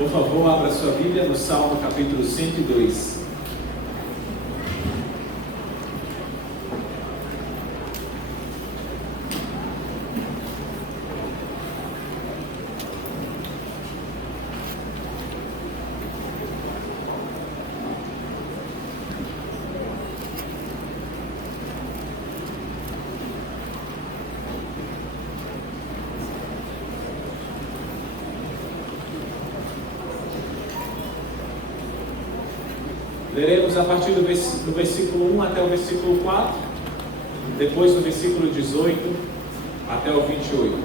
Por favor, abra sua Bíblia no Salmo capítulo 102. Leremos a partir do versículo 1 até o versículo 4, depois do versículo 18 até o 28.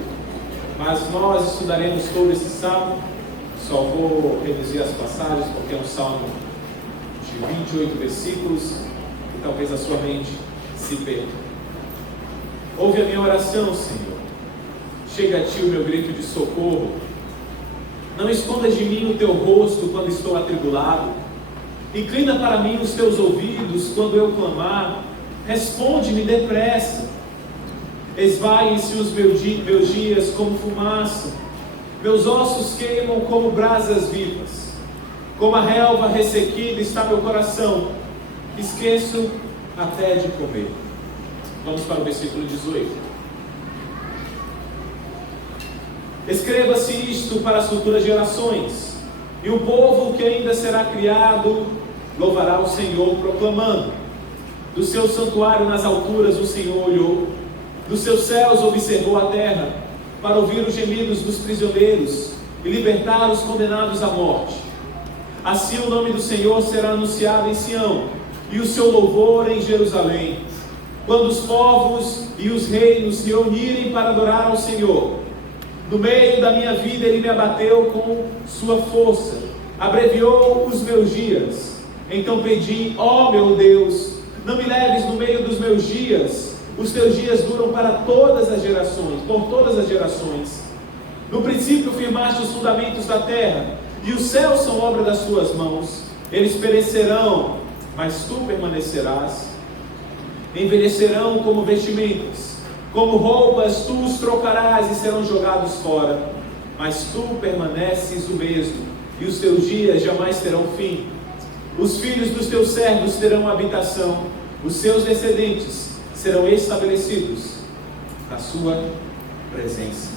Mas nós estudaremos todo esse salmo, só vou reduzir as passagens, porque é um salmo de 28 versículos, e talvez a sua mente se perca. Ouve a minha oração, Senhor. Chega a Ti o meu grito de socorro. Não escondas de mim o Teu rosto quando estou atribulado. Inclina para mim os teus ouvidos quando eu clamar. Responde-me depressa. Esvaiem-se os meus dias como fumaça. Meus ossos queimam como brasas vivas. Como a relva ressequida está meu coração. Esqueço até de comer. Vamos para o versículo 18. Escreva-se isto para as futuras gerações, e o povo que ainda será criado louvará o Senhor, proclamando: do seu santuário nas alturas o Senhor olhou, dos seus céus observou a terra, para ouvir os gemidos dos prisioneiros e libertar os condenados à morte. Assim o nome do Senhor será anunciado em Sião, e o seu louvor em Jerusalém, quando os povos e os reinos se reunirem para adorar ao Senhor. No meio da minha vida Ele me abateu com sua força, abreviou os meus dias. Então pedi: ó meu Deus, não me leves no meio dos meus dias. Os teus dias duram para todas as gerações, por todas as gerações. No princípio firmaste os fundamentos da terra, e os céus são obra das tuas mãos. Eles perecerão, mas tu permanecerás. Envelhecerão como vestimentas, como roupas tu os trocarás e serão jogados fora. Mas tu permaneces o mesmo, e os teus dias jamais terão fim. Os filhos dos teus servos terão habitação, os seus descendentes serão estabelecidos na sua presença.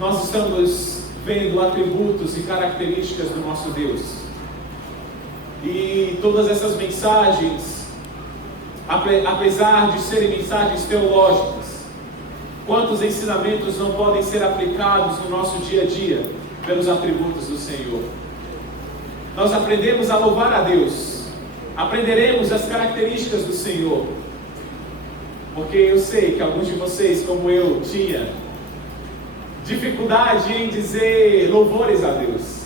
Nós estamos vendo atributos e características do nosso Deus. E todas essas mensagens, apesar de serem mensagens teológicas, quantos ensinamentos não podem ser aplicados no nosso dia a dia pelos atributos do Senhor? Nós aprendemos a louvar a Deus, aprenderemos as características do Senhor, porque eu sei que alguns de vocês, como eu, tinha dificuldade em dizer louvores a Deus.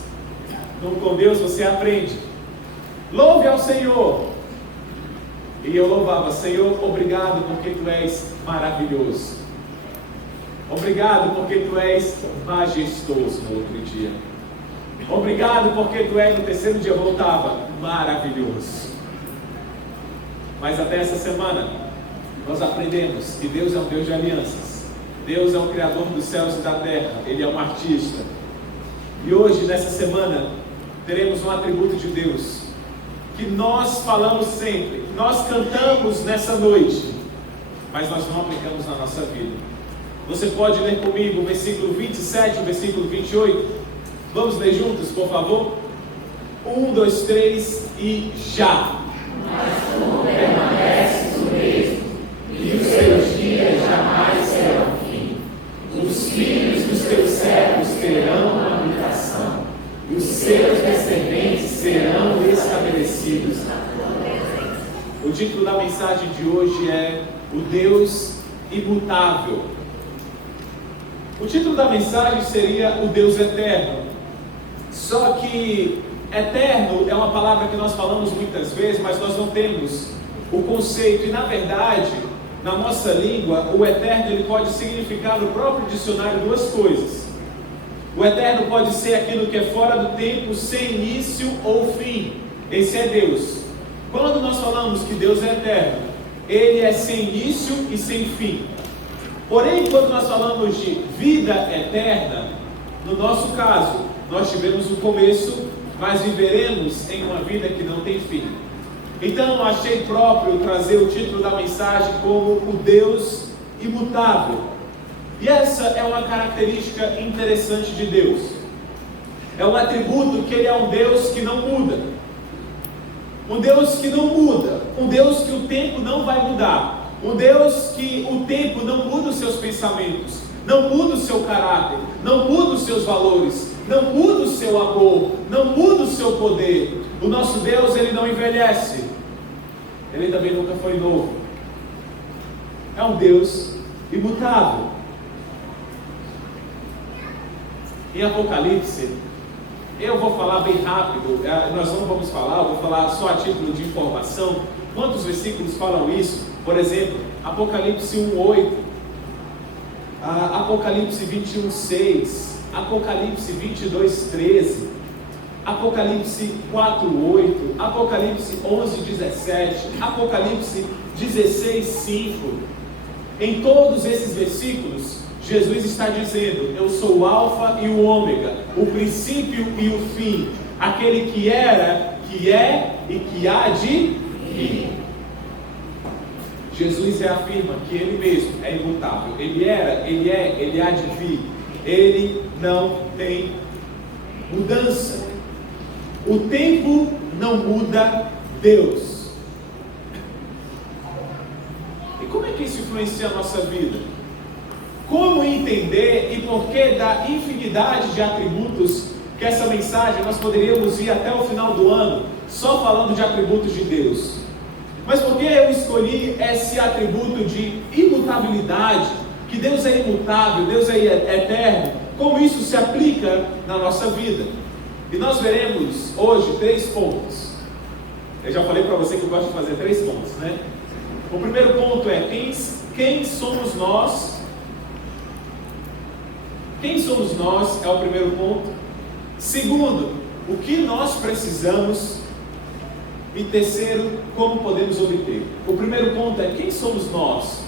Então, com Deus você aprende: louve ao Senhor. E eu louvava: Senhor, obrigado porque Tu és maravilhoso. Obrigado porque Tu és majestoso. No outro dia, obrigado porque Tu és, no terceiro dia eu voltava: maravilhoso. Mas até essa semana nós aprendemos que Deus é um Deus de alianças. Deus é o Criador dos céus e da terra. Ele é um artista. E hoje, nessa semana, teremos um atributo de Deus que nós falamos sempre, que nós cantamos nessa noite, mas nós não aplicamos na nossa vida. Você pode ler comigo o versículo 27 e o versículo 28? Vamos ler juntos, por favor? 1, 2, 3 e já! Mas tu permaneces o mesmo, e os teus dias jamais serão fim. Os filhos dos teus servos terão uma habitação, e os seus descendentes serão estabelecidos na tua presença. O título da mensagem de hoje é O Deus Imutável. O título da mensagem seria O Deus Eterno. Só que eterno é uma palavra que nós falamos muitas vezes, mas nós não temos o conceito. E na verdade, na nossa língua, o eterno ele pode significar no próprio dicionário duas coisas. O eterno pode ser aquilo que é fora do tempo, sem início ou fim. Esse é Deus. Quando nós falamos que Deus é eterno, Ele é sem início e sem fim. Porém, quando nós falamos de vida eterna, No nosso caso, nós tivemos o começo, mas viveremos em uma vida que não tem fim. Então, achei próprio trazer o título da mensagem como o Deus imutável. E essa é uma característica interessante de Deus. É um atributo que Ele é um Deus que não muda. Um Deus que não muda. Um Deus que o tempo não vai mudar. Um Deus que o tempo não muda os seus pensamentos. Não muda o seu caráter. Não muda os seus valores. Não muda o seu amor. Não muda o seu poder. O nosso Deus, Ele não envelhece. Ele também nunca foi novo. É um Deus imutável. Em Apocalipse, eu vou falar bem rápido, nós não vamos falar, eu vou falar só a título de informação. Quantos versículos falam isso? Por exemplo, Apocalipse 1:8, Apocalipse 21:6, Apocalipse 22:13, Apocalipse 4:8, Apocalipse 11:17, Apocalipse 16:5. Em todos esses versículos, Jesus está dizendo: eu sou o Alfa e o Ômega, o princípio e o fim, aquele que era, que é e que há de vir. Jesus reafirma que Ele mesmo é imutável. Ele era, Ele é, Ele há de vir. Ele não tem mudança. O tempo não muda Deus. E como é que isso influencia a nossa vida? Como entender e porquê da infinidade de atributos que essa mensagem nós poderíamos ir até o final do ano só falando de atributos de Deus? Mas por que eu escolhi esse atributo de imutabilidade, que Deus é imutável, Deus é eterno, como isso se aplica na nossa vida? E nós veremos hoje 3 pontos. Eu já falei para você que eu gosto de fazer 3 pontos, né? O primeiro ponto é quem somos nós. Quem somos nós é o primeiro ponto. Segundo, o que nós precisamos. E terceiro, como podemos obter. O primeiro ponto é quem somos nós.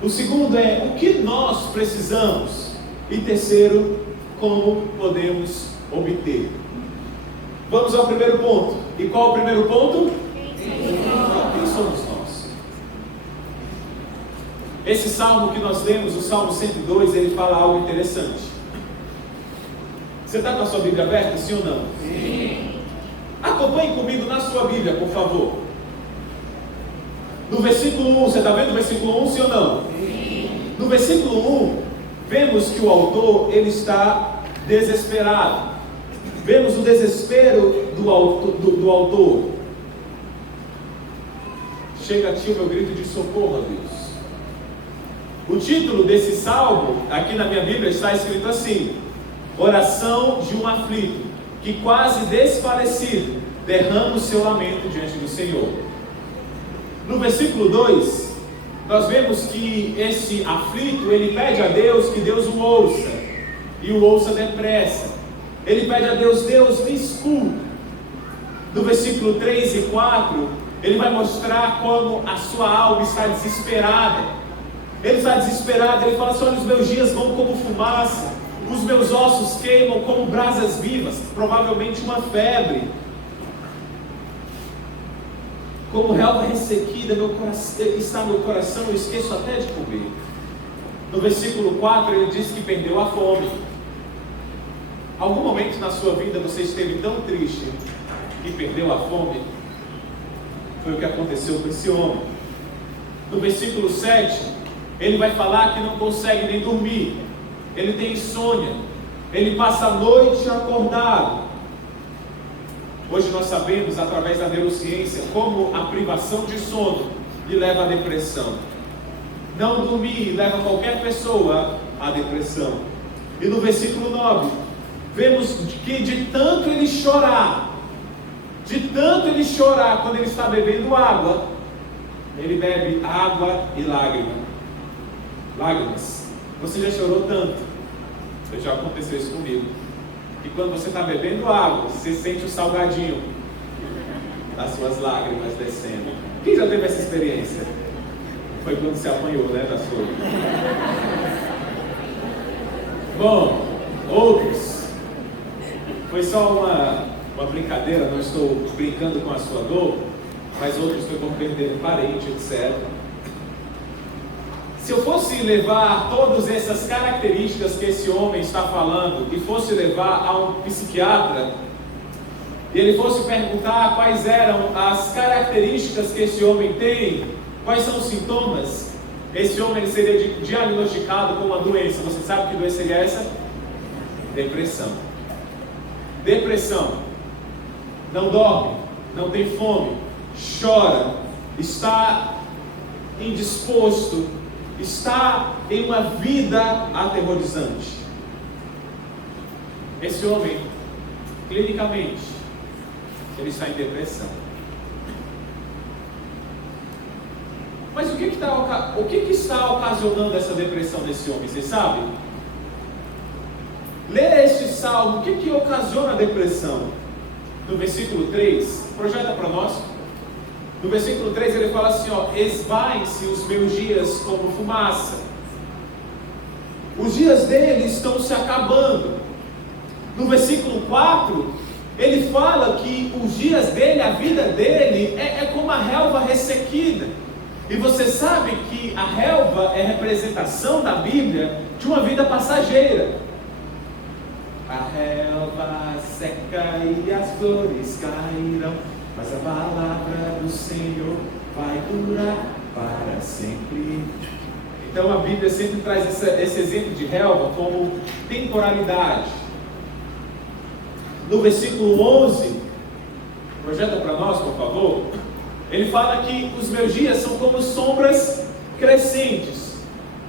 O segundo é o que nós precisamos. E terceiro, como podemos obter. Vamos ao primeiro ponto. E qual é o primeiro ponto? Quem somos nós? Esse salmo que nós lemos, o Salmo 102, ele fala algo interessante. Você está com a sua Bíblia aberta, sim ou não? Sim. Acompanhe comigo na sua Bíblia, por favor. No versículo 1, você está vendo o versículo 1, sim ou não? Sim. No versículo 1, vemos que o autor, ele está desesperado. Vemos o desespero do autor. Chega a ti o meu grito de socorro, Deus. O título desse salmo, aqui na minha Bíblia, está escrito assim: oração de um aflito, que quase desfalecido, derrama o seu lamento diante do Senhor. No versículo 2, nós vemos que esse aflito, ele pede a Deus que Deus o ouça, e o ouça depressa. Ele pede a Deus: Deus, me escuta. No versículo 3 e 4, ele vai mostrar como a sua alma está desesperada. Ele está desesperado, ele fala assim: olha, os meus dias vão como fumaça, os meus ossos queimam como brasas vivas, provavelmente uma febre. Como relva ressequida está meu coração, eu esqueço até de comer. No versículo 4 ele diz que perdeu a fome. Algum momento na sua vida você esteve tão triste que perdeu a fome? Foi o que aconteceu com esse homem. No versículo 7, ele vai falar que não consegue nem dormir. Ele tem insônia. Ele passa a noite acordado. Hoje nós sabemos, através da neurociência, como a privação de sono lhe leva à depressão. Não dormir leva qualquer pessoa à depressão. E no versículo 9, vemos que de tanto ele chorar, quando ele está bebendo água, ele bebe água e lágrimas. Você já chorou tanto? Já aconteceu isso comigo. E quando você está bebendo água, você sente o salgadinho das suas lágrimas descendo. Quem já teve essa experiência? Foi quando se apanhou, né, da sua. Bom, Outros, foi só uma brincadeira, não estou brincando com a sua dor, mas outros foi por perder um parente, etc. Se eu fosse levar todas essas características que esse homem está falando e fosse levar a um psiquiatra, e ele fosse perguntar quais eram as características que esse homem tem, quais são os sintomas, esse homem ele seria diagnosticado com uma doença. Você sabe que doença seria essa? Depressão. Depressão. Não dorme, não tem fome, chora, está indisposto, está em uma vida aterrorizante. Esse homem, clinicamente, ele está em depressão. Mas o que está ocasionando essa depressão desse homem? Você sabe? Leia este salmo. O que ocasiona a depressão? No versículo 3, projeta para nós. No versículo 3 ele fala assim, ó: esvaem-se os meus dias como fumaça. Os dias dele estão se acabando. No versículo 4, ele fala que os dias dele, a vida dele, é como a relva ressequida. E você sabe que a relva é representação da Bíblia de uma vida passageira. A relva seca e as flores cairão, mas a palavra do Senhor vai durar para sempre. Então a Bíblia sempre traz esse exemplo de relva como temporalidade. No versículo 11, projeta para nós, por favor. Ele fala que os meus dias são como sombras crescentes.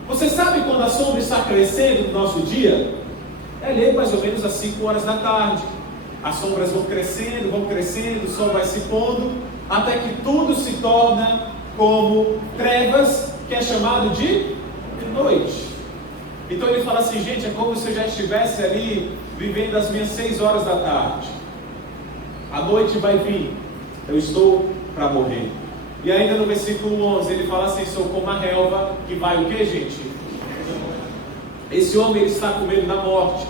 Você sabe quando a sombra está crescendo no nosso dia? É ali mais ou menos às 5 horas da tarde. As sombras vão crescendo, o sol vai se pondo, até que tudo se torna como trevas, que é chamado de noite. Então ele fala assim, gente, é como se eu já estivesse ali vivendo as minhas 6 horas da tarde. A noite vai vir, eu estou para morrer. E ainda no versículo 11 ele fala assim, sou como a relva que vai o que, gente? Esse homem ele está com medo da morte.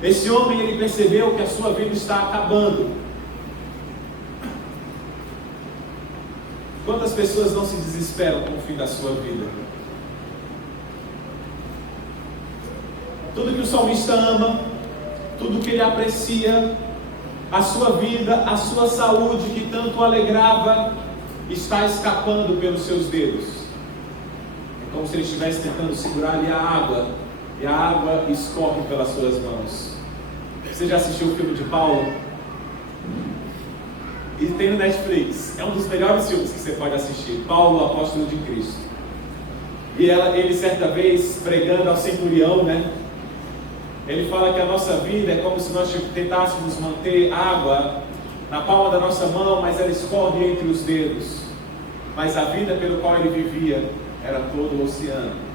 Esse homem ele percebeu que a sua vida está acabando. Quantas pessoas não se desesperam com o fim da sua vida? Tudo que o salmista ama, tudo que ele aprecia, a sua vida, a sua saúde que tanto o alegrava, está escapando pelos seus dedos. É como se ele estivesse tentando segurar ali a água, e a água escorre pelas suas mãos. Você já assistiu o filme de Paulo? E tem no Netflix. É um dos melhores filmes que você pode assistir. Paulo, o apóstolo de Cristo. E ele certa vez, pregando ao centurião, né? Ele fala que a nossa vida é como se nós tentássemos manter água na palma da nossa mão, mas ela escorre entre os dedos. Mas a vida pelo qual ele vivia era todo o oceano.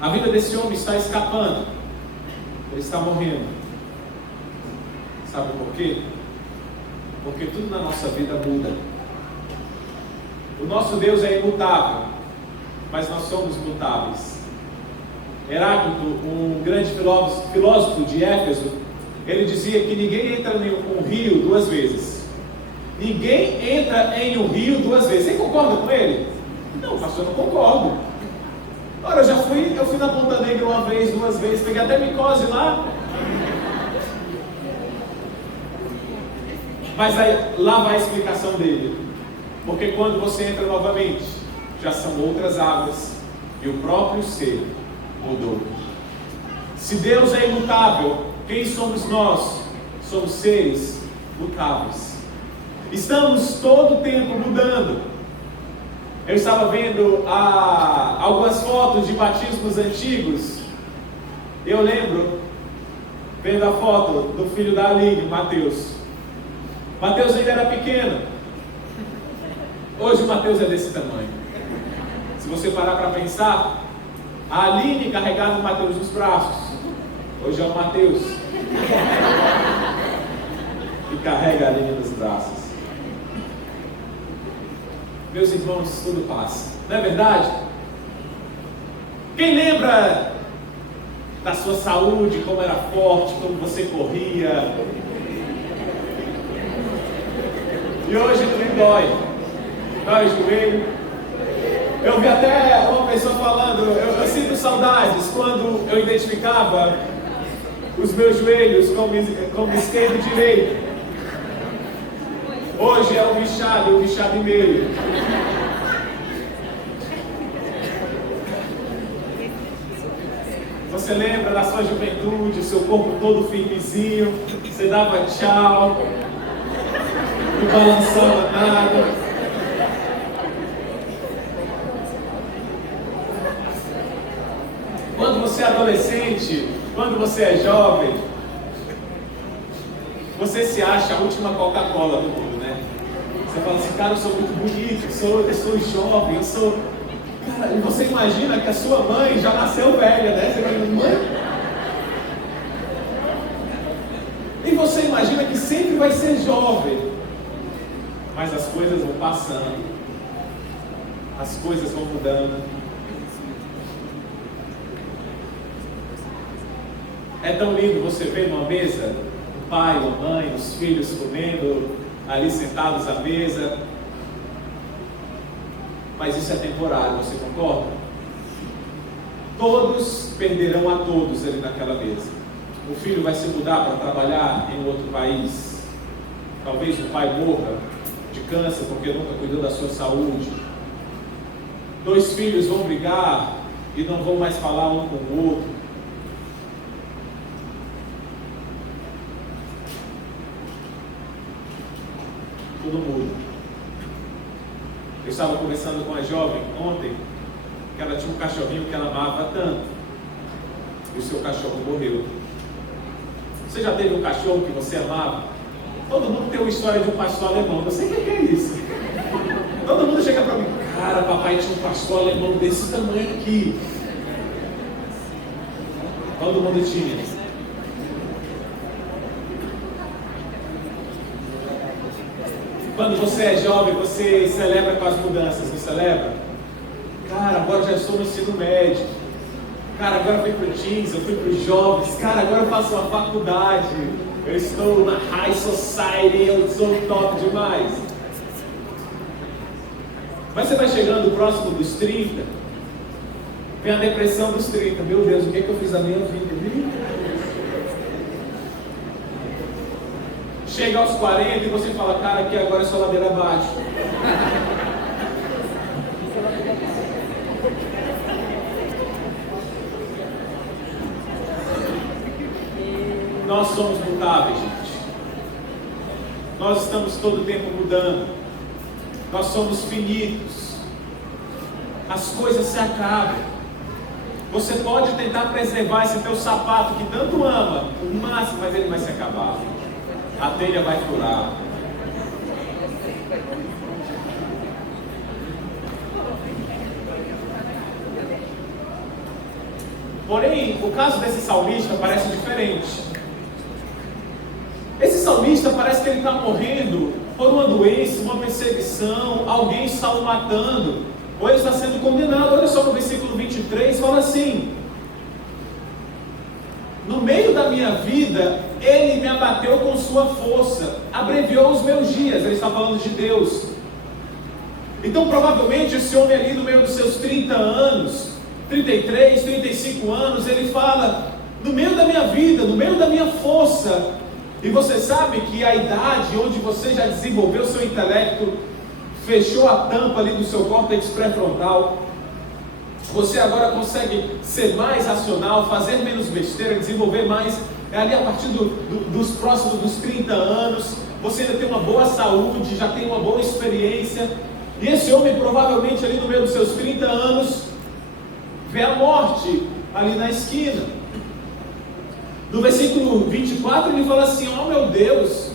A vida desse homem está escapando. Ele está morrendo. Sabe por quê? Porque tudo na nossa vida muda. O nosso Deus é imutável, mas nós somos mutáveis. Heráclito, um grande filósofo de Éfeso, ele dizia que ninguém entra em um rio 2 vezes. Ninguém entra em um rio 2 vezes. Você concorda com ele? Não, pastor, eu não concordo. Ora, eu fui na Ponta Negra 1 vez, 2 vezes, peguei até micose lá. Mas aí, lá vai a explicação dele. Porque quando você entra novamente, já são outras águas, e o próprio ser mudou. Se Deus é imutável, quem somos nós? Somos seres mutáveis. Estamos todo o tempo mudando. Eu estava vendo algumas fotos de batismos antigos. Eu lembro, vendo a foto do filho da Aline, Mateus. Mateus ainda era pequeno. Hoje o Mateus é desse tamanho. Se você parar para pensar, a Aline carregava o Mateus nos braços. Hoje é o Mateus que carrega a Aline nos braços. Meus irmãos, tudo passa. Não é verdade? Quem lembra da sua saúde, como era forte, como você corria. E hoje tudo dói o joelho. Eu vi até uma pessoa falando, eu sinto saudades quando eu identificava os meus joelhos como esquerdo e direito. Hoje é o bichado e meio. Você lembra da sua juventude, o seu corpo todo firmezinho, você dava tchau, não balançava nada. Quando você é adolescente, quando você é jovem, você se acha a última Coca-Cola do mundo, né? Você fala assim, cara, eu sou muito bonito, eu sou jovem, eu sou... Cara, e você imagina que a sua mãe já nasceu velha, né? Você fala, mãe? E você imagina que sempre vai ser jovem. Mas as coisas vão passando. As coisas vão mudando. É tão lindo você ver numa mesa o pai, a mãe, os filhos comendo ali sentados à mesa. Mas isso é temporário, você concorda? Todos perderão a todos ali naquela mesa. O filho vai se mudar para trabalhar em outro país. Talvez o pai morra de câncer porque nunca cuidou da sua saúde. 2 filhos vão brigar e não vão mais falar um com o outro. Tudo muda. Eu estava conversando com uma jovem ontem, que ela tinha um cachorrinho que ela amava tanto, e o seu cachorro morreu. Você já teve um cachorro que você amava? Todo mundo tem uma história de um pastor alemão, eu sei o que é isso. Todo mundo chega para mim, cara, papai tinha um pastor alemão desse tamanho aqui. Todo mundo tinha. Quando você é jovem, você celebra com as mudanças, não celebra? Cara, agora já estou no ensino médio. Cara, agora eu fui para o teens, eu fui para os jovens. Cara, agora eu faço uma faculdade. Eu estou na high society, eu sou top demais. Mas você vai chegando próximo dos 30, vem a depressão dos 30. Meu Deus, o que é que eu fiz da minha vida? Chega aos 40 e você fala, cara, aqui agora é só ladeira abaixo. Nós somos mutáveis, gente. Nós estamos todo o tempo mudando. Nós somos finitos. As coisas se acabam. Você pode tentar preservar esse teu sapato que tanto ama, o máximo, mas ele vai se acabar. A telha vai furar. Porém, o caso desse salmista parece diferente. Esse salmista parece que ele está morrendo por uma doença, uma perseguição, alguém está o matando, ou ele está sendo condenado. Olha só no versículo 23, fala assim: no meio da minha vida, ele me abateu com sua força, abreviou os meus dias. Ele está falando de Deus. Então provavelmente esse homem ali no meio dos seus 30 anos, 33, 35 anos, ele fala, no meio da minha vida, no meio da minha força. E você sabe que a idade onde você já desenvolveu seu intelecto, fechou a tampa ali do seu córtex pré-frontal, você agora consegue ser mais racional, fazer menos besteira, desenvolver mais, ali a partir dos próximos dos 30 anos, você ainda tem uma boa saúde, já tem uma boa experiência, e esse homem provavelmente ali no meio dos seus 30 anos, vê a morte ali na esquina. No versículo 24 ele fala assim: ó meu Deus,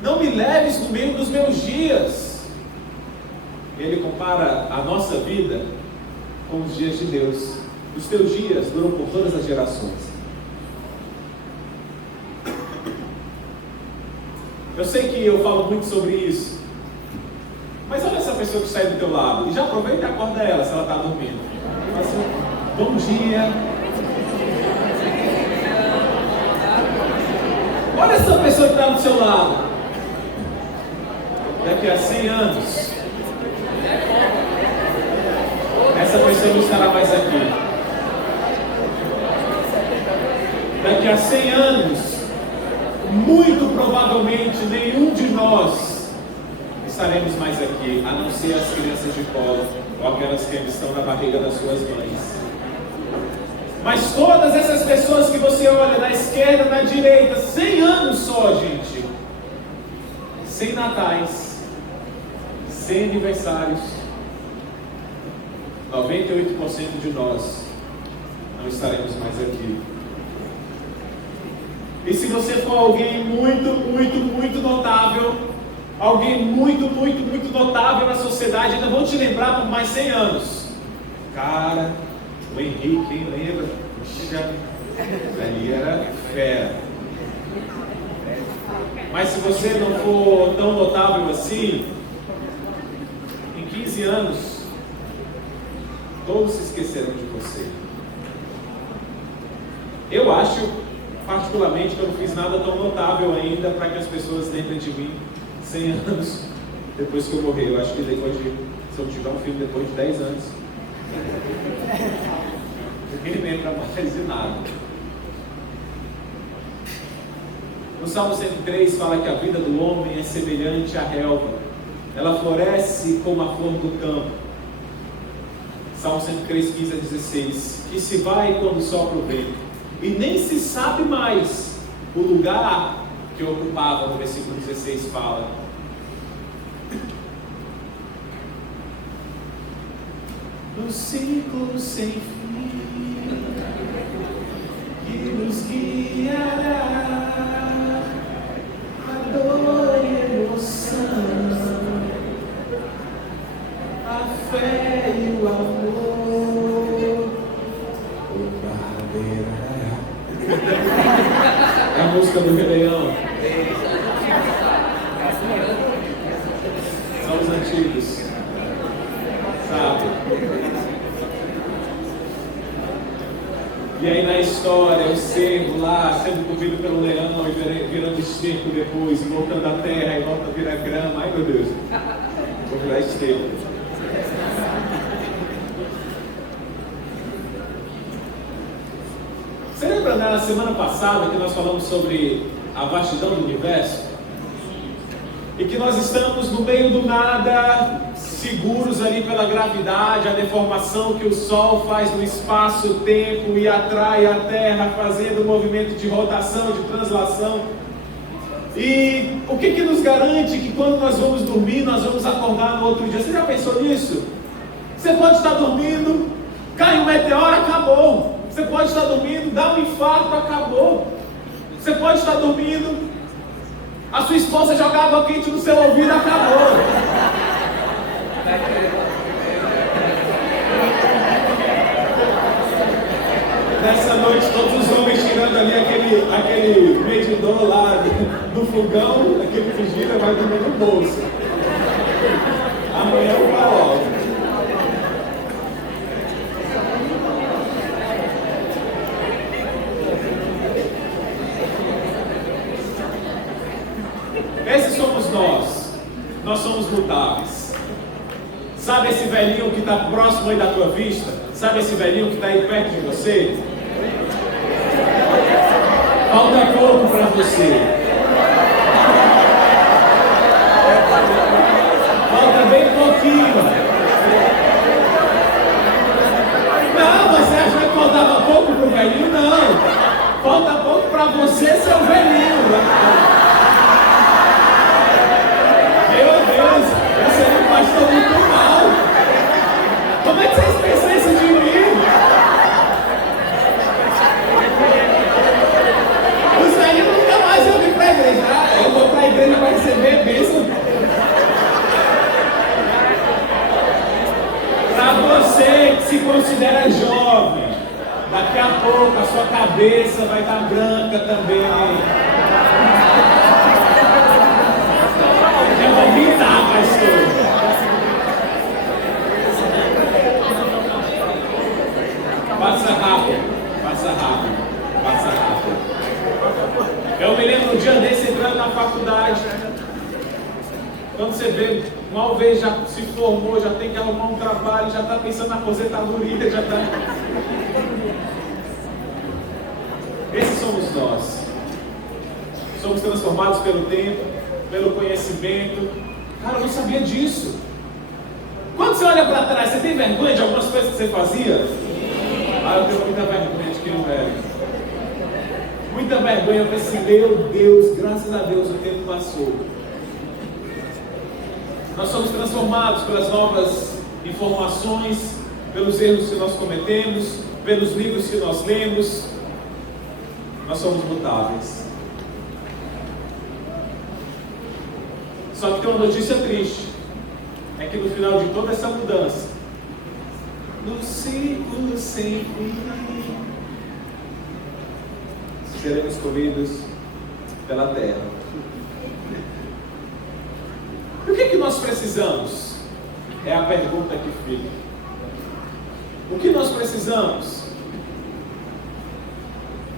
não me leves no meio dos meus dias. Ele compara a nossa vida com os dias de Deus. Os teus dias duram por todas as gerações. Eu sei que eu falo muito sobre isso, mas olha essa pessoa que sai do teu lado e já aproveita e acorda ela se ela está dormindo. Fala assim: bom dia. Olha essa pessoa que está do seu lado. Daqui a 100 anos, essa pessoa não estará mais aqui. Daqui a 100 anos, muito provavelmente nenhum de nós estaremos mais aqui, a não ser as crianças de colo ou aquelas que ainda estão na barriga das suas mães. Mas todas essas pessoas que você olha na esquerda, na direita, 100 anos só, gente, sem natais, sem aniversários, 98% de nós não estaremos mais aqui. E se você for alguém muito notável, alguém muito notável na sociedade, ainda vão te lembrar por mais 100 anos. Cara, o Henrique, quem lembra? Puxa, ali era fera. Mas se você não for tão notável assim, em 15 anos, todos se esquecerão de você. Eu acho, particularmente, que eu não fiz nada tão notável ainda para que as pessoas lembrem de mim 100 anos depois que eu morrer. Eu acho que depois de, se eu tiver um filho depois de 10 anos, ninguém lembra mais de nada. No Salmo 103 fala que a vida do homem é semelhante à relva. Ela floresce como a flor do campo. Salmo 103, 15 a 16. Que se vai quando sopra o vento. E nem se sabe mais o lugar que ocupava, no versículo 16 fala. No ciclo sem fim, que nos guiará a dor e emoção, a fé e o amor, o barbeiro. É a música do Rei Leão. São os antigos, sabe? E aí na história, o cervo lá sendo comido pelo leão e virando esterco depois, e voltando à terra e volta a virar grama. Ai meu Deus, vou virar esterco. Você lembra na semana passada que nós falamos sobre a vastidão do universo? E que nós estamos no meio do nada, seguros ali pela gravidade, a deformação que o Sol faz no espaço-tempo e atrai a Terra, fazendo um movimento de rotação, de translação. E o que nos garante que quando nós vamos dormir, nós vamos acordar no outro dia? Você já pensou nisso? Você pode estar dormindo, cai um meteoro, acabou. Você pode estar dormindo, dá um infarto, acabou. Você pode estar dormindo, a sua esposa joga água quente no seu ouvido, acabou. Nessa noite, todos os homens tirando ali aquele medidor lá do fogão, aquele vigília vai dormir no bolso. Amanhã eu falo. Esses somos nós. Nós somos mutáveis. Sabe esse velhinho que está próximo aí da tua vista? Sabe esse velhinho que está aí perto de você? Falta pouco para você. Falta bem pouquinho. Não, você acha que faltava pouco para o velhinho? Não. Falta pouco para você, seu velhinho. Meu Deus, esse aí pastor muito mal. Como é que vocês pensam isso de mim? Os velhos nunca mais eu vim para a igreja. Eu vou para a igreja para receber bênção. Para você que se considera jovem, daqui a pouco a sua cabeça vai estar branca também. Eu vou gritar, pastor. Passa rápido, passa rápido, passa rápido. Eu me lembro um dia desse entrando na faculdade. Quando você vê, mal vez já se formou, já tem que arrumar um trabalho, já está pensando na aposentadoria, já está. Esses somos nós. Somos transformados pelo tempo, pelo conhecimento. Cara, eu não sabia disso. Quando você olha para trás, você tem vergonha de algumas coisas que você fazia? Eu tenho muita vergonha de quem não era. Muita vergonha. Eu pensei, meu Deus, graças a Deus o tempo passou. Nós somos transformados pelas novas informações, pelos erros que nós cometemos, pelos livros que nós lemos. Nós somos mutáveis. Só que tem uma notícia triste. É que no final de toda essa mudança, no ciclo sem fim, seremos comidos pela terra. E o que é que nós precisamos? É a pergunta que fica. O que nós precisamos?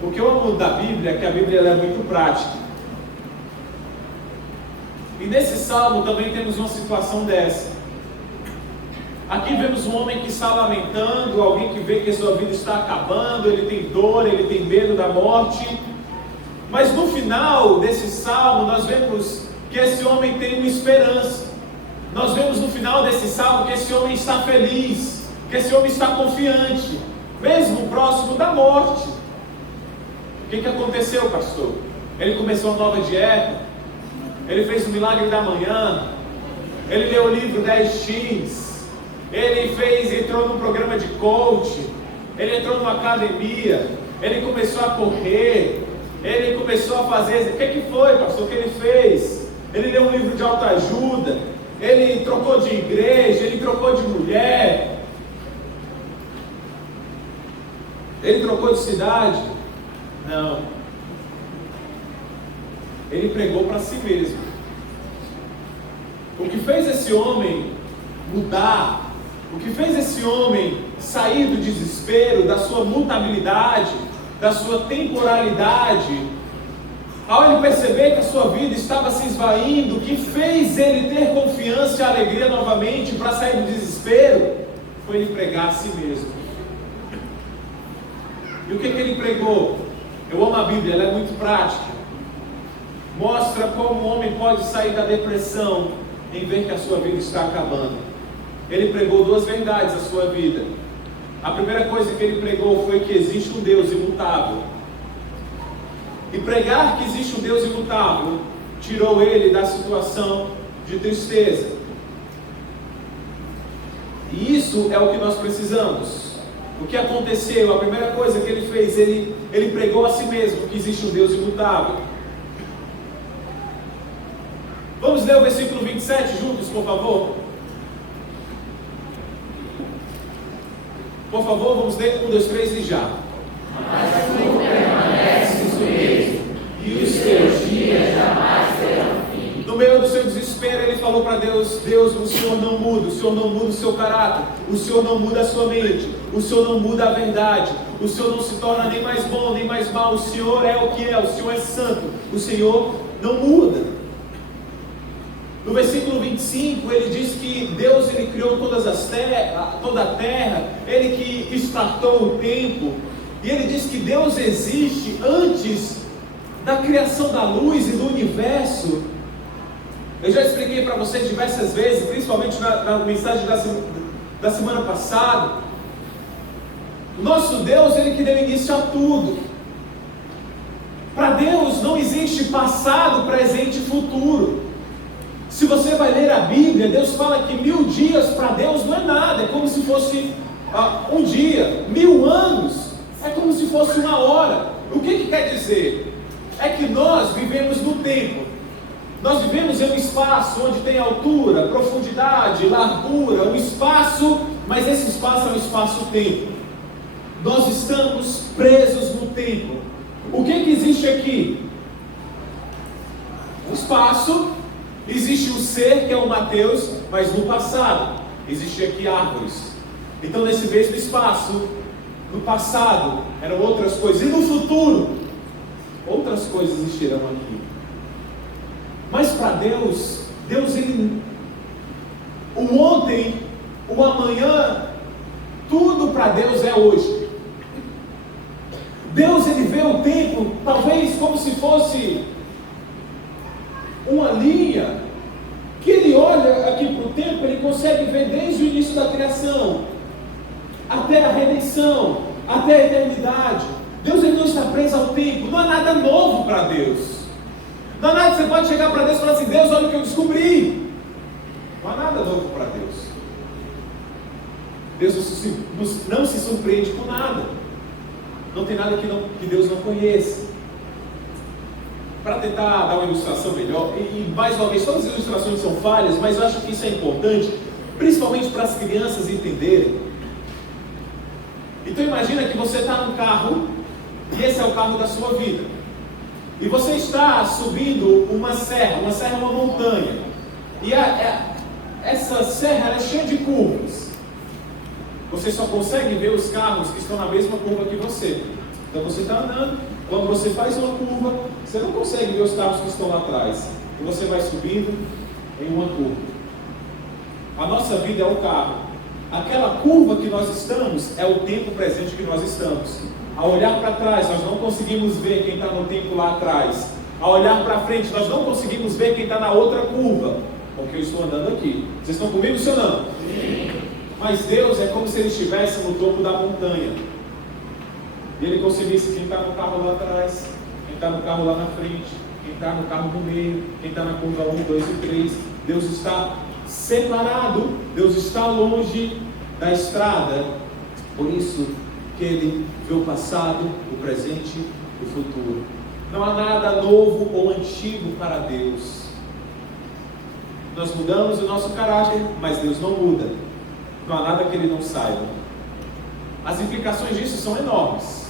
O que eu amo da Bíblia é que a Bíblia ela é muito prática. E nesse salmo também temos uma situação dessa. Aqui vemos um homem que está lamentando, alguém que vê que a sua vida está acabando, ele tem dor, ele tem medo da morte. Mas no final desse salmo nós vemos que esse homem tem uma esperança. Nós vemos no final desse salmo que esse homem está feliz, que esse homem está confiante, mesmo próximo da morte. O que aconteceu, pastor? Ele começou uma nova dieta, ele fez o milagre da manhã, ele leu o livro 10x, ele entrou num programa de coach, ele entrou numa academia, ele começou a correr, ele começou a fazer. O que foi, pastor? O que ele fez? Ele leu um livro de autoajuda, ele trocou de igreja, ele trocou de mulher, ele trocou de cidade? Não. Ele pregou para si mesmo. O que fez esse homem mudar, o que fez esse homem sair do desespero, da sua mutabilidade, da sua temporalidade, ao ele perceber que a sua vida estava se esvaindo, o que fez ele ter confiança e alegria novamente para sair do desespero, foi ele pregar a si mesmo. E o que ele pregou? Eu amo a Bíblia, ela é muito prática. Mostra como o homem pode sair da depressão em ver que a sua vida está acabando. Ele pregou duas verdades à sua vida. A primeira coisa que ele pregou foi que existe um Deus imutável. E pregar que existe um Deus imutável tirou ele da situação de tristeza. E isso é o que nós precisamos. O que aconteceu? A primeira coisa que ele fez, ele pregou a si mesmo que existe um Deus imutável. Vamos ler o versículo 27 juntos, por favor? Por favor, vamos ler 1, 2, 3 e já. Mas tu permaneces o mesmo, e os teus dias jamais terão fim. No meio do seu desespero, ele falou para Deus: Deus, o Senhor não muda, o Senhor não muda o seu caráter, o Senhor não muda a sua mente, o Senhor não muda a verdade, o Senhor não se torna nem mais bom, nem mais mal, o Senhor é o que é, o Senhor é santo, o Senhor não muda. No versículo 25, ele diz que Deus ele criou toda a terra, ele que startou o tempo, e ele diz que Deus existe antes da criação da luz e do universo. Eu já expliquei para vocês diversas vezes, principalmente na mensagem da semana passada. O nosso Deus, ele que deu início a tudo. Para Deus não existe passado, presente e futuro. Se você vai ler a Bíblia, Deus fala que 1000 dias para Deus não é nada, é como se fosse um dia. 1000 anos é como se fosse uma hora. O que quer dizer? É que nós vivemos no tempo. Nós vivemos em um espaço onde tem altura, profundidade, largura, um espaço, mas esse espaço é um espaço-tempo. Nós estamos presos no tempo. O que existe aqui? Um espaço. Existe o ser, que é o Mateus, mas no passado, existe aqui árvores. Então nesse mesmo espaço, no passado, eram outras coisas. E no futuro, outras coisas estirão aqui. Mas para Deus, ele, o ontem, o amanhã, tudo para Deus é hoje. Deus, ele vê o tempo, talvez como se fosse uma linha, que ele olha aqui para o tempo, ele consegue ver desde o início da criação, até a redenção, até a eternidade. Deus, ele não está preso ao tempo, não há nada novo para Deus. Não há nada, você pode chegar para Deus e falar assim: Deus, olha o que eu descobri. Não há nada novo para Deus. Deus não se surpreende com nada. Não tem nada que Deus não conheça. Para tentar dar uma ilustração melhor, e mais uma vez, todas as ilustrações são falhas, mas eu acho que isso é importante, principalmente para as crianças entenderem. Então imagina que você está num carro, e esse é o carro da sua vida. E você está subindo uma serra é uma montanha. E essa serra é cheia de curvas. Você só consegue ver os carros que estão na mesma curva que você. Então você está andando, quando você faz uma curva, você não consegue ver os carros que estão lá atrás. E você vai subindo em uma curva. A nossa vida é um carro. Aquela curva que nós estamos é o tempo presente que nós estamos. Ao olhar para trás, nós não conseguimos ver quem está no tempo lá atrás. Ao olhar para frente, nós não conseguimos ver quem está na outra curva. Porque eu estou andando aqui. Vocês estão comigo, sim ou não? Sim. Mas Deus é como se Ele estivesse no topo da montanha. E Ele conseguisse quem está no carro lá atrás, quem está no carro lá na frente, quem está no carro no meio, quem está na curva 1, 2 e 3. Deus está separado, Deus está longe da estrada. Por isso que Ele vê o passado, o presente e o futuro. Não há nada novo ou antigo para Deus. Nós mudamos o nosso caráter, mas Deus não muda. Não há nada que Ele não saiba. As implicações disso são enormes.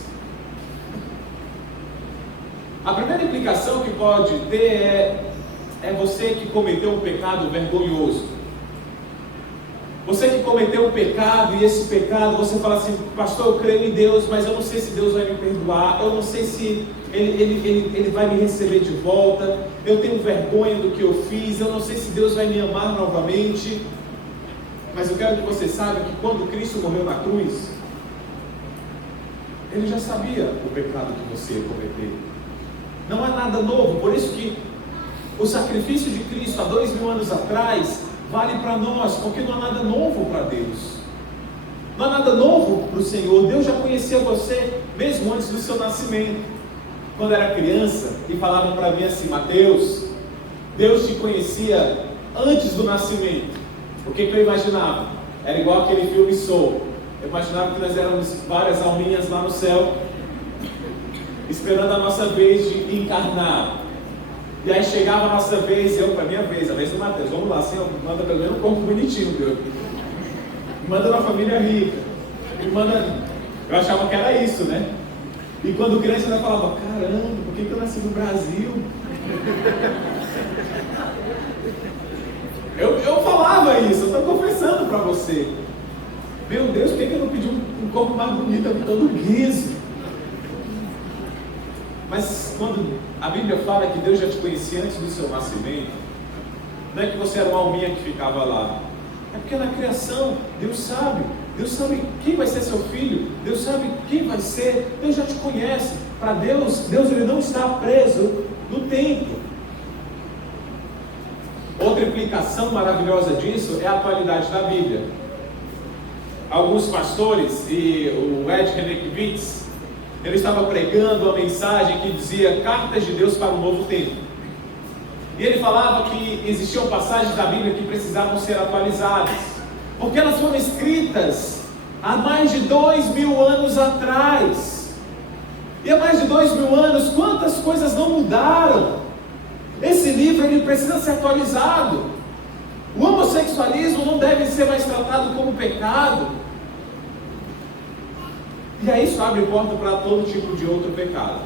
A primeira implicação que pode ter é você que cometeu um pecado vergonhoso. Você que cometeu um pecado, e esse pecado você fala assim: pastor, eu creio em Deus, mas eu não sei se Deus vai me perdoar, eu não sei se Ele vai me receber de volta, eu tenho vergonha do que eu fiz, eu não sei se Deus vai me amar novamente. Mas eu quero que você saiba que quando Cristo morreu na cruz, Ele já sabia o pecado que você ia cometer. Não há nada novo, por isso que o sacrifício de Cristo há 2000 anos atrás vale para nós, porque não há nada novo para Deus. Não há nada novo para o Senhor. Deus já conhecia você mesmo antes do seu nascimento. Quando era criança e falavam para mim assim: Mateus, Deus te conhecia antes do nascimento. O que eu imaginava? Era igual aquele filme Soul. Eu imaginava que nós éramos várias alminhas lá no céu, esperando a nossa vez de encarnar. E aí chegava a nossa vez, a minha vez, a vez do Mateus. Vamos lá, Senhor, manda pelo menos um corpo bonitinho, viu? Manda uma família rica. Eu achava que era isso, né? E quando criança eu falava: caramba, por que eu nasci no Brasil? Eu falava isso, eu estou confessando para você. Meu Deus, por que eu não pedi um corpo mais bonito, todo liso? Mas quando a Bíblia fala que Deus já te conhecia antes do seu nascimento, não é que você era uma alminha que ficava lá. É porque na criação, Deus sabe quem vai ser seu filho, Deus sabe quem vai ser, Deus já te conhece. Para Deus ele não está preso no tempo. Outra implicação maravilhosa disso é a atualidade da Bíblia. Alguns pastores, e o Ed Renekiewicz, ele estava pregando uma mensagem que dizia Cartas de Deus para o Novo Tempo. E ele falava que existiam passagens da Bíblia que precisavam ser atualizadas, porque elas foram escritas há mais de 2000 anos atrás. E há mais de 2000 anos, quantas coisas não mudaram? Esse livro ele precisa ser atualizado. O homossexualismo não deve ser mais tratado como pecado. E aí isso abre porta para todo tipo de outro pecado.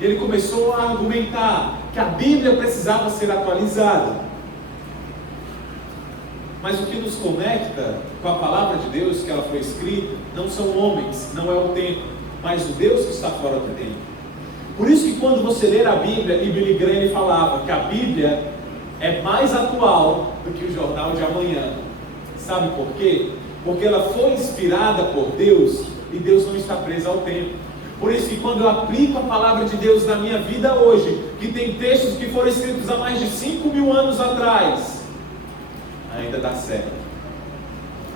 E ele começou a argumentar que a Bíblia precisava ser atualizada. Mas o que nos conecta com a palavra de Deus, que ela foi escrita, não são homens, não é o tempo, mas o Deus que está fora do tempo. Por isso que quando você ler a Bíblia, e Billy Graham ele falava que a Bíblia é mais atual do que o jornal de amanhã. Sabe por quê? Porque ela foi inspirada por Deus e Deus não está preso ao tempo. Por isso que quando eu aplico a palavra de Deus na minha vida hoje, que tem textos que foram escritos há mais de 5.000 anos atrás, ainda dá certo.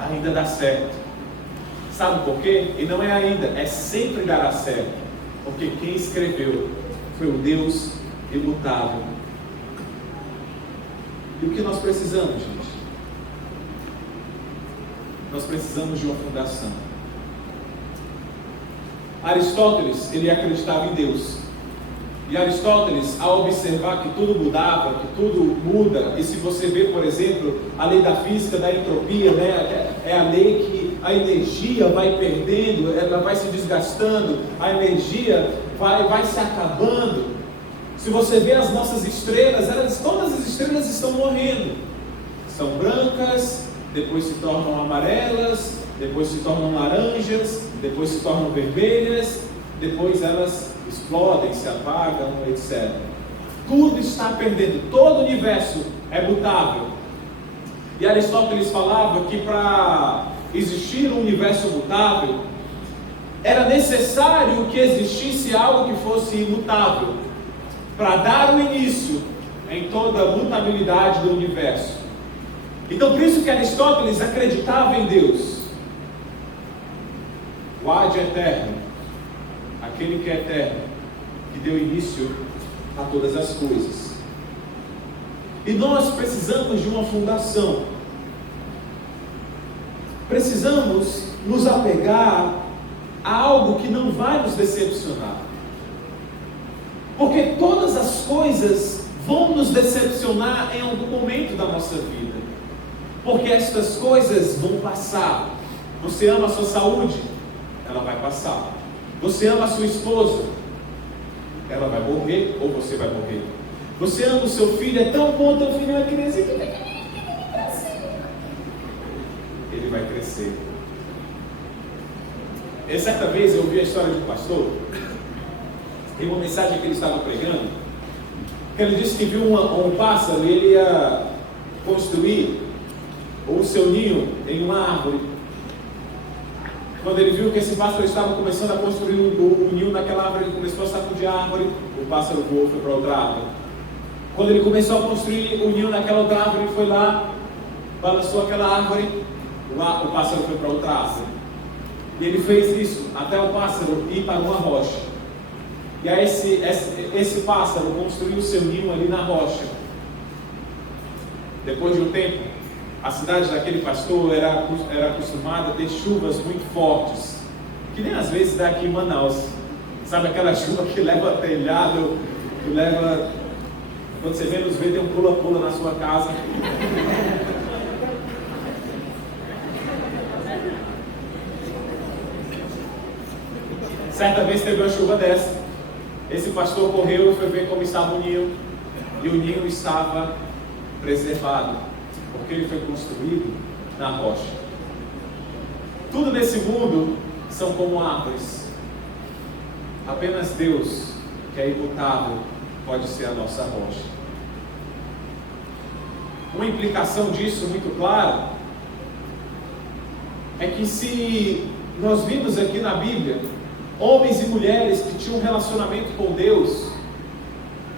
Ainda dá certo. Sabe por quê? E não é ainda, é sempre dará certo. Porque quem escreveu foi o Deus imutável. E o que nós precisamos, gente? Nós precisamos de uma fundação. Aristóteles, ele acreditava em Deus. E Aristóteles, ao observar que tudo mudava, que tudo muda, e se você vê, por exemplo, a lei da física, da entropia, né? É a lei que a energia vai perdendo, ela vai se desgastando, a energia vai se acabando. Se você vê as nossas estrelas, todas as estrelas estão morrendo. São brancas, depois se tornam amarelas, depois se tornam laranjas, depois se tornam vermelhas, depois elas explodem, se apagam, etc. Tudo está perdendo, todo o universo é mutável. E Aristóteles falava que para existir um universo mutável, era necessário que existisse algo que fosse imutável, para dar o início em toda a mutabilidade do universo. Então por isso que Aristóteles acreditava em Deus, o ad eterno, aquele que é eterno, que deu início a todas as coisas. E nós precisamos de uma fundação. Precisamos nos apegar a algo que não vai nos decepcionar. Porque todas as coisas vão nos decepcionar em algum momento da nossa vida. Porque estas coisas vão passar. Você ama a sua saúde? Ela vai passar. Você ama a sua esposa? Ela vai morrer ou você vai morrer. Você ama o seu filho? É tão bom, teu filho é uma criança que vai crescer. Ele vai crescer. E certa vez eu ouvi a história de um pastor. Tem uma mensagem que ele estava pregando, que ele disse que viu um pássaro e ele ia construir o seu ninho em uma árvore. Quando ele viu que esse pássaro estava começando a construir o ninho naquela árvore, ele começou a sacudir a árvore, o pássaro voou e foi para outra árvore. Quando ele começou a construir o ninho naquela outra árvore, ele foi lá, balançou aquela árvore, o pássaro foi para outra árvore. E ele fez isso até o pássaro ir para uma rocha. E aí esse pássaro construiu o seu ninho ali na rocha. Depois de um tempo, a cidade daquele pastor era acostumada a ter chuvas muito fortes, que nem às vezes dá aqui em Manaus. Sabe aquela chuva que leva telhado, que leva... Quando você menos vê, tem um pula-pula na sua casa. Certa vez teve uma chuva dessa. Esse pastor correu e foi ver como estava o ninho. E o ninho estava preservado, porque ele foi construído na rocha. Tudo nesse mundo são como árvores. Apenas Deus, que é imutável, pode ser a nossa rocha. Uma implicação disso muito clara é que se nós vimos aqui na Bíblia homens e mulheres que tinham um relacionamento com Deus,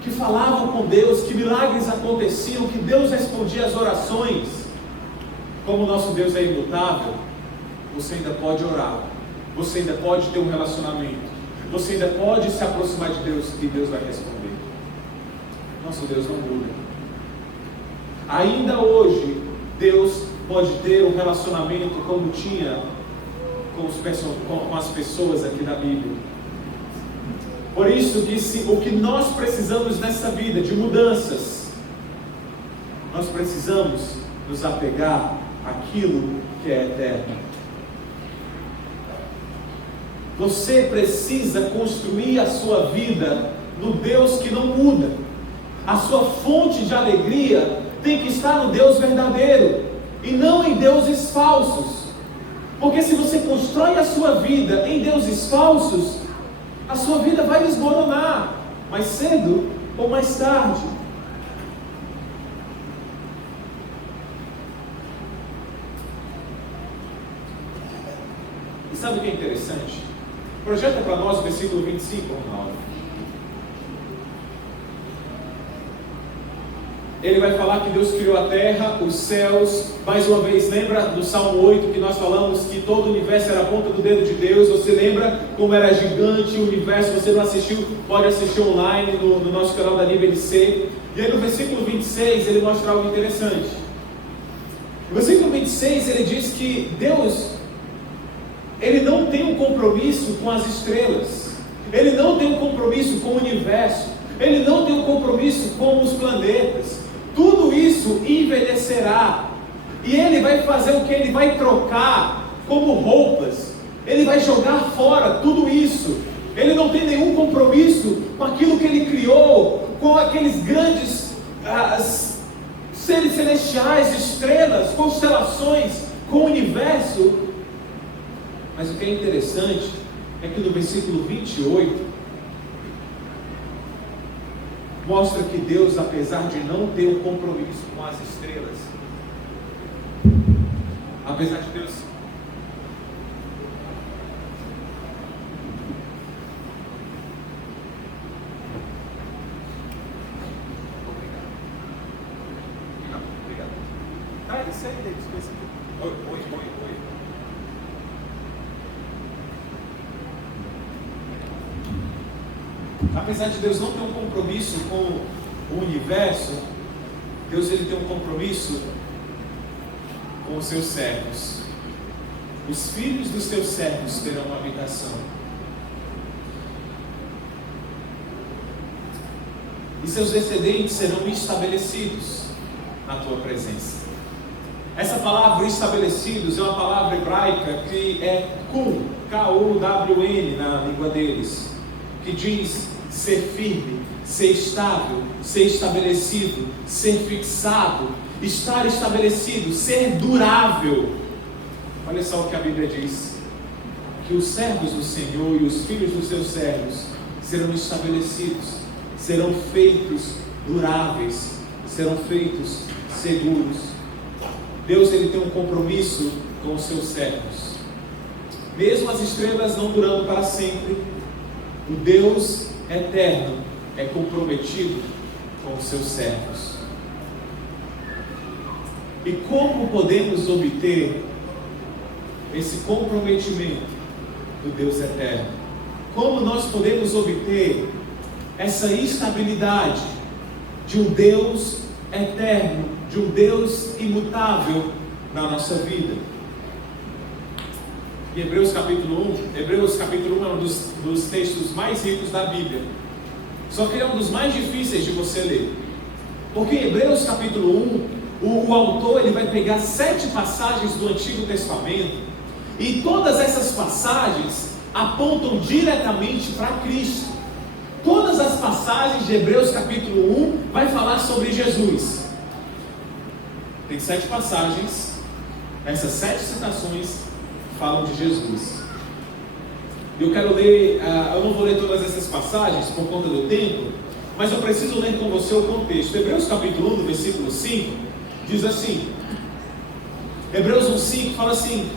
que falavam com Deus, que milagres aconteciam, que Deus respondia às orações, como o nosso Deus é imutável, você ainda pode orar, você ainda pode ter um relacionamento, você ainda pode se aproximar de Deus, que Deus vai responder. Nosso Deus não muda. Ainda hoje, Deus pode ter um relacionamento como tinha com as pessoas aqui da Bíblia. Por isso que o que nós precisamos nessa vida de mudanças, nós precisamos nos apegar àquilo que é eterno. Você precisa construir a sua vida no Deus que não muda. A sua fonte de alegria tem que estar no Deus verdadeiro e não em deuses falsos. Porque se você constrói a sua vida em deuses falsos, A sua vida vai desmoronar, mais cedo ou mais tarde. E sabe o que é interessante? Projeta para nós o versículo 25, Ronaldo. Ele vai falar que Deus criou a terra, os céus. Mais uma vez, lembra do Salmo 8 que nós falamos que todo o universo era a ponta do dedo de Deus? Você lembra como era gigante o universo? Você não assistiu? Pode assistir online no nosso canal da Nível C. E aí no versículo 26 ele mostra algo interessante. No versículo 26 ele diz que Deus, ele não tem um compromisso com as estrelas. Ele não tem um compromisso com o universo. Ele não tem um compromisso com os planetas. Tudo isso envelhecerá. E ele vai fazer o que? Ele vai trocar como roupas. Ele vai jogar fora tudo isso. Ele não tem nenhum compromisso com aquilo que ele criou, com aqueles grandes seres celestiais, estrelas, constelações, com o universo. Mas o que é interessante é que no versículo 28 mostra que Deus, apesar de não ter um compromisso com as estrelas, apesar de Deus apesar de Deus não ter um compromisso com o universo, Deus ele tem um compromisso com os seus servos. Os filhos dos teus servos terão uma habitação. E seus descendentes serão estabelecidos na tua presença. Essa palavra estabelecidos é uma palavra hebraica que é kun, K-U-W-N na língua deles, que diz ser firme, ser estável, ser estabelecido, ser fixado, estar estabelecido, ser durável. Olha só o que a Bíblia diz: que os servos do Senhor e os filhos dos seus servos serão estabelecidos, serão feitos duráveis, serão feitos seguros. Deus ele tem um compromisso com os seus servos. Mesmo as estrelas não durando para sempre, o Deus eterno é comprometido com os seus servos. E como podemos obter esse comprometimento do Deus eterno? Como nós podemos obter essa estabilidade de um Deus eterno, de um Deus imutável na nossa vida? Em Hebreus capítulo 1 é um dos textos mais ricos da Bíblia. Só que é um dos mais difíceis de você ler. Porque em Hebreus capítulo 1, o autor ele vai pegar 7 passagens do Antigo Testamento, e todas essas passagens apontam diretamente para Cristo. Todas as passagens de Hebreus capítulo 1 vai falar sobre Jesus. Tem 7 passagens, essas 7 citações falam de Jesus. Eu quero ler, eu não vou ler todas essas passagens por conta do tempo, mas eu preciso ler com você o contexto. Hebreus capítulo 1, no versículo 5, diz assim, Hebreus 1,5 fala assim: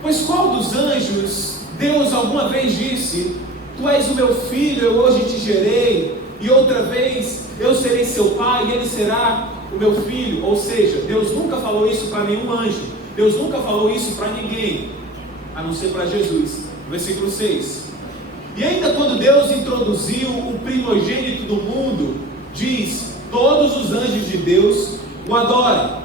pois qual dos anjos Deus alguma vez disse, tu és o meu filho, eu hoje te gerei, e outra vez eu serei seu pai e ele será o meu filho? Ou seja, Deus nunca falou isso para nenhum anjo, Deus nunca falou isso para ninguém, a não ser para Jesus. Versículo 6. E ainda quando Deus introduziu o primogênito do mundo, diz, todos os anjos de Deus o adorem.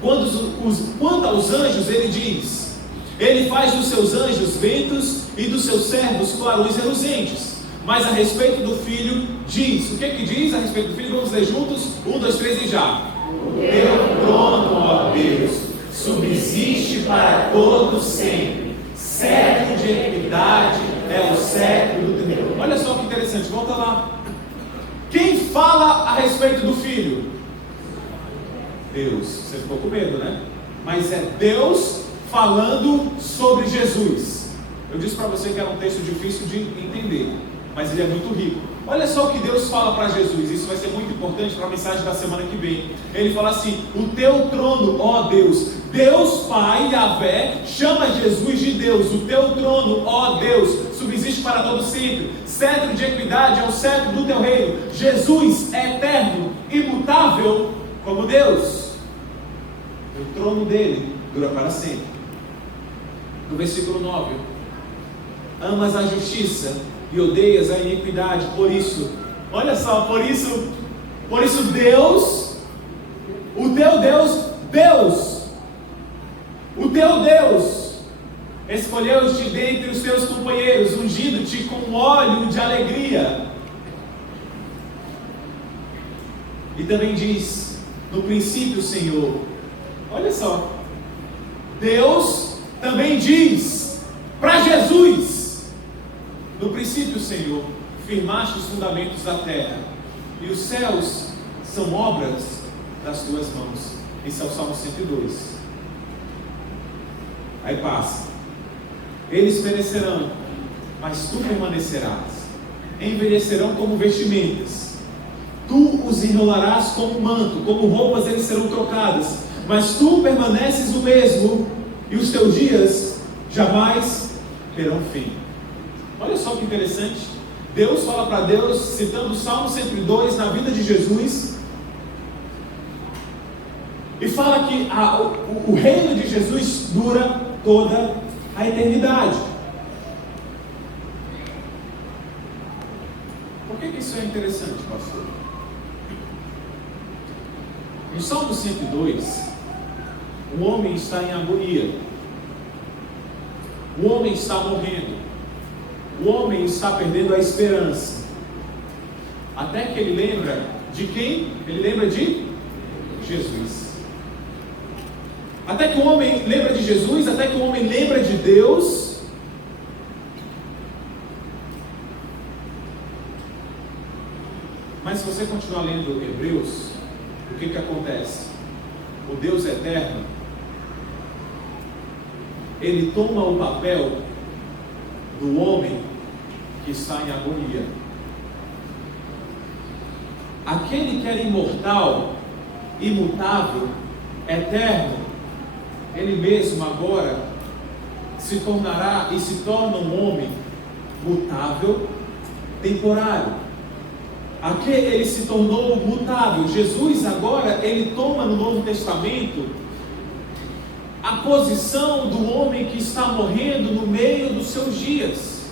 Quanto aos anjos, ele diz, ele faz dos seus anjos ventos e dos seus servos clarões reluzentes. Mas a respeito do Filho, diz, o que diz a respeito do Filho? Vamos ler juntos, 1, 2, 3 e já. O teu trono, ó Deus, subsiste para todo sempre. Século de equidade é o século do teu. Olha só que interessante, volta lá. Quem fala a respeito do Filho? Deus. Você ficou com medo, né? Mas é Deus falando sobre Jesus. Eu disse para você que era um texto difícil de entender, mas ele é muito rico. Olha só o que Deus fala para Jesus, isso vai ser muito importante para a mensagem da semana que vem. Ele fala assim: o teu trono, ó Deus, Deus Pai, Yahvé, chama Jesus de Deus. O teu trono, ó Deus, subsiste para todo sempre. Cetro de equidade é o cetro do teu reino. Jesus é eterno, imutável como Deus. O trono dele dura para sempre. No versículo 9: amas a justiça e odeias a iniquidade. Por isso, olha só, por isso Deus, o teu Deus, o teu Deus, escolheu-te dentre os teus companheiros, ungindo-te com óleo de alegria. E também diz, no princípio, Senhor, olha só, Deus também diz para Jesus: no princípio, Senhor, firmaste os fundamentos da terra, e os céus são obras das tuas mãos. Esse é o Salmo 102. Aí passa: eles perecerão, mas tu permanecerás, envelhecerão como vestimentas, tu os enrolarás como manto, como roupas eles serão trocadas, mas tu permaneces o mesmo, e os teus dias jamais terão fim. Olha só que interessante. Deus fala para Deus, citando o Salmo 102 na vida de Jesus, e fala que o reino de Jesus dura toda a eternidade. Por que isso é interessante, pastor? No Salmo 102, o homem está em agonia, o homem está morrendo, o homem está perdendo a esperança, até que ele lembra de quem? Ele lembra de Jesus. Até que o homem lembra de Jesus, até que o homem lembra de Deus. Mas se você continuar lendo Hebreus, o que acontece? O Deus eterno, ele toma o papel do homem que está em agonia. Aquele que era imortal, imutável, eterno, ele mesmo agora se tornará e se torna um homem mutável, temporário. Aqui ele se tornou mutável. Jesus agora, ele toma no Novo Testamento a posição do homem que está morrendo no meio dos seus dias.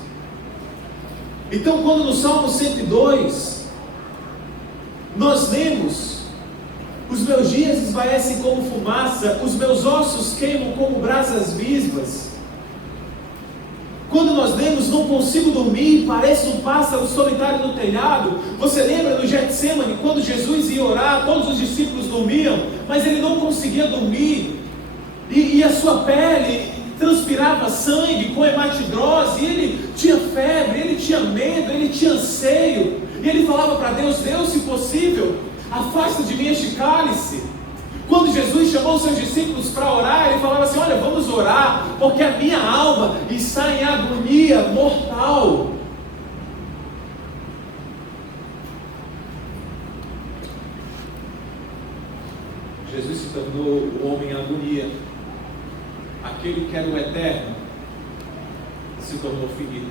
Então, quando no Salmo 102 nós lemos: os meus dias esvaecem como fumaça, os meus ossos queimam como brasas vivas. Quando nós lemos: não consigo dormir, pareço um pássaro solitário no telhado. Você lembra no Getsemane, quando Jesus ia orar, todos os discípulos dormiam, mas ele não conseguia dormir, e a sua pele transpirava sangue com hematidrose, e ele tinha febre, ele tinha medo, ele tinha anseio, e ele falava para Deus: Deus, se possível, afasta de mim este cálice. Quando Jesus chamou os seus discípulos para orar, ele falava assim: olha, vamos orar, porque a minha alma está em agonia mortal. Jesus se tornou o homem em agonia. Aquele que era o eterno se tornou finito.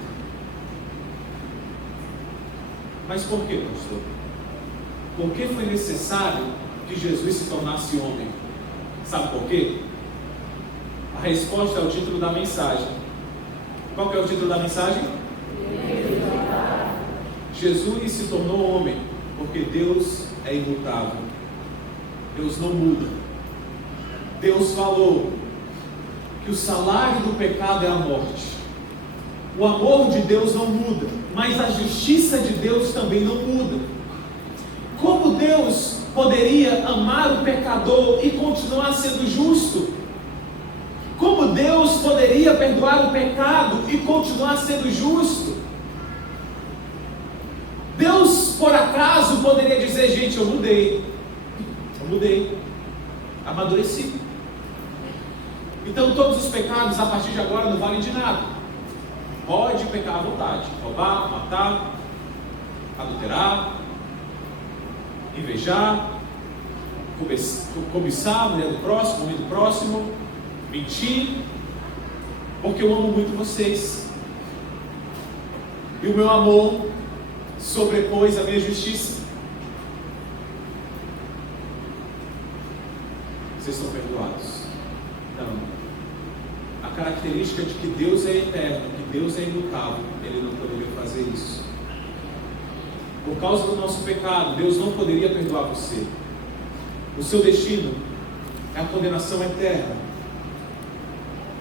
Mas por que, pastor? Por que foi necessário que Jesus se tornasse homem? Sabe por quê? A resposta é o título da mensagem. Qual que é o título da mensagem? Jesus se tornou homem porque Deus é imutável. Deus não muda. Deus falou que o salário do pecado é a morte. O amor de Deus não muda, mas a justiça de Deus também não muda. Como Deus poderia amar o pecador e continuar sendo justo? Como Deus poderia perdoar o pecado e continuar sendo justo? Deus, por acaso, poderia dizer: gente, eu mudei, amadureci, então todos os pecados a partir de agora não valem de nada. pode pecar à vontade, roubar, matar, adulterar, invejar, cobiçar a mulher do próximo, homem do próximo, mentir, porque eu amo muito vocês. E o meu amor sobrepôs a minha justiça. Vocês estão perdoados? Não. A característica de que Deus é eterno, que Deus é imutável, Ele não poderia fazer isso. Por causa do nosso pecado, Deus não poderia perdoar você. O seu destino é a condenação eterna.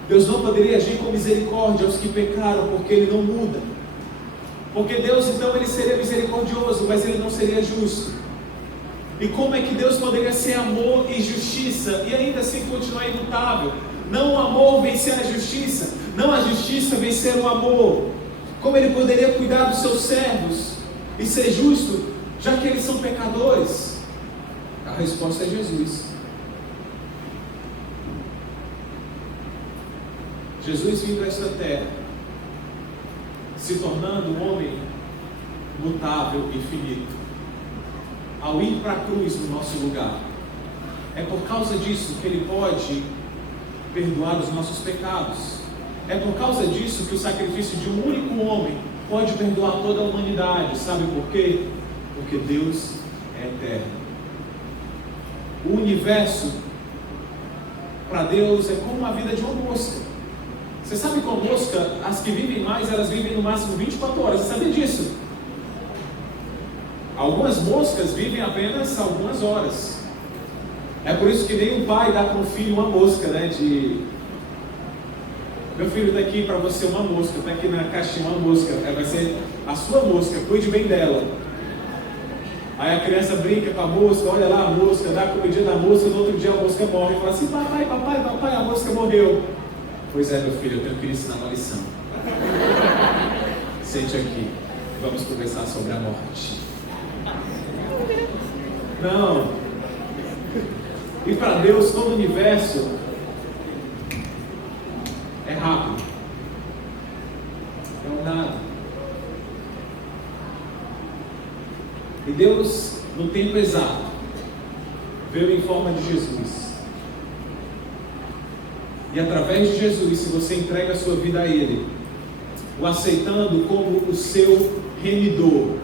Deus não poderia agir com misericórdia aos que pecaram, porque Ele não muda. Porque Deus, então, Ele seria misericordioso, mas Ele não seria justo. E como é que Deus poderia ser amor e justiça e ainda assim continuar imutável? Não o amor vencer a justiça, não a justiça vencer o amor. Como Ele poderia cuidar dos seus servos e ser justo, já que eles são pecadores? A resposta é Jesus. Jesus vindo a esta terra, se tornando um homem mutável e finito, ao ir para a cruz no nosso lugar. É por causa disso que Ele pode perdoar os nossos pecados. É por causa disso que o sacrifício de um único homem pode perdoar toda a humanidade. Sabe por quê? Porque Deus é eterno. O universo, para Deus, é como a vida de uma mosca. Você sabe que a mosca, as que vivem mais, elas vivem no máximo 24 horas. Você sabia disso? Algumas moscas vivem apenas algumas horas. É por isso que nem um pai dá para um filho uma mosca, né? Meu filho está aqui para você uma mosca, está aqui na caixinha uma mosca. Vai ser a sua mosca, cuide bem dela. Aí a criança brinca com a mosca, olha lá a mosca, dá a comidinha da mosca, no outro dia a mosca morre. Fala assim, papai, a mosca morreu. Pois é, meu filho, eu tenho que lhe ensinar uma lição. Sente aqui, vamos conversar sobre a morte. Não. E para Deus, todo o universo é rápido. É um nada. E Deus, no tempo exato, veio em forma de Jesus. E através de Jesus, se você entrega a sua vida a Ele, o aceitando como o seu remidor,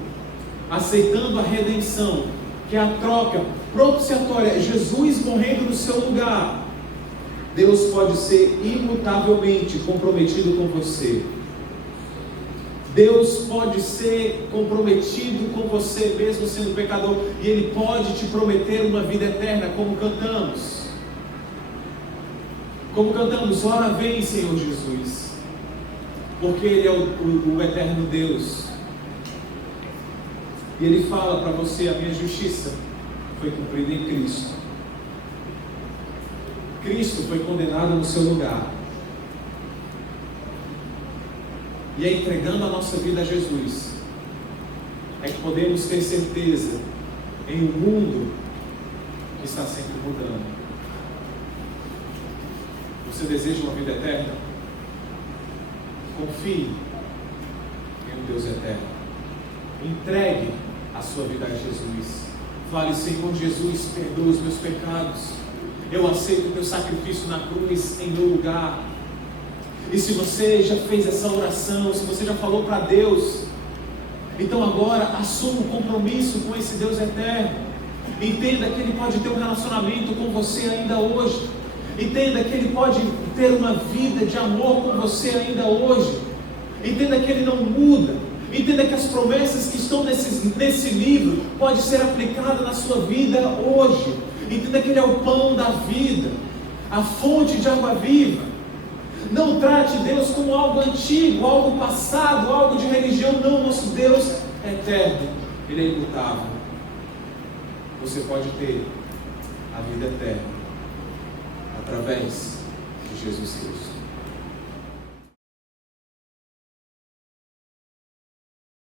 aceitando a redenção, que é a troca propiciatória, Jesus morrendo no seu lugar, Deus pode ser imutavelmente comprometido com você. Deus pode ser comprometido com você, mesmo sendo pecador, e Ele pode te prometer uma vida eterna, como cantamos. Ora vem, Senhor Jesus, porque Ele é o eterno Deus. E Ele fala para você, a minha justiça foi cumprida em Cristo. Cristo foi condenado no seu lugar. E é entregando a nossa vida a Jesus é que podemos ter certeza em um mundo que está sempre mudando. Você deseja uma vida eterna? Confie em um Deus eterno. Entregue a sua vida a Jesus. Fale, Senhor Jesus, perdoa os meus pecados. Eu aceito o teu sacrifício na cruz em meu lugar. E se você já fez essa oração, se você já falou para Deus, então agora assuma um compromisso com esse Deus eterno. Entenda que Ele pode ter um relacionamento com você ainda hoje. Entenda que Ele pode ter uma vida de amor com você ainda hoje. Entenda que Ele não muda. Entenda que as promessas que estão nesse livro podem ser aplicadas na sua vida hoje. Entenda que Ele é o pão da vida, a fonte de água viva. Não trate Deus como algo antigo, algo passado, algo de religião. Não, nosso Deus é eterno, Ele é imutável. Você pode ter a vida eterna através de Jesus Cristo.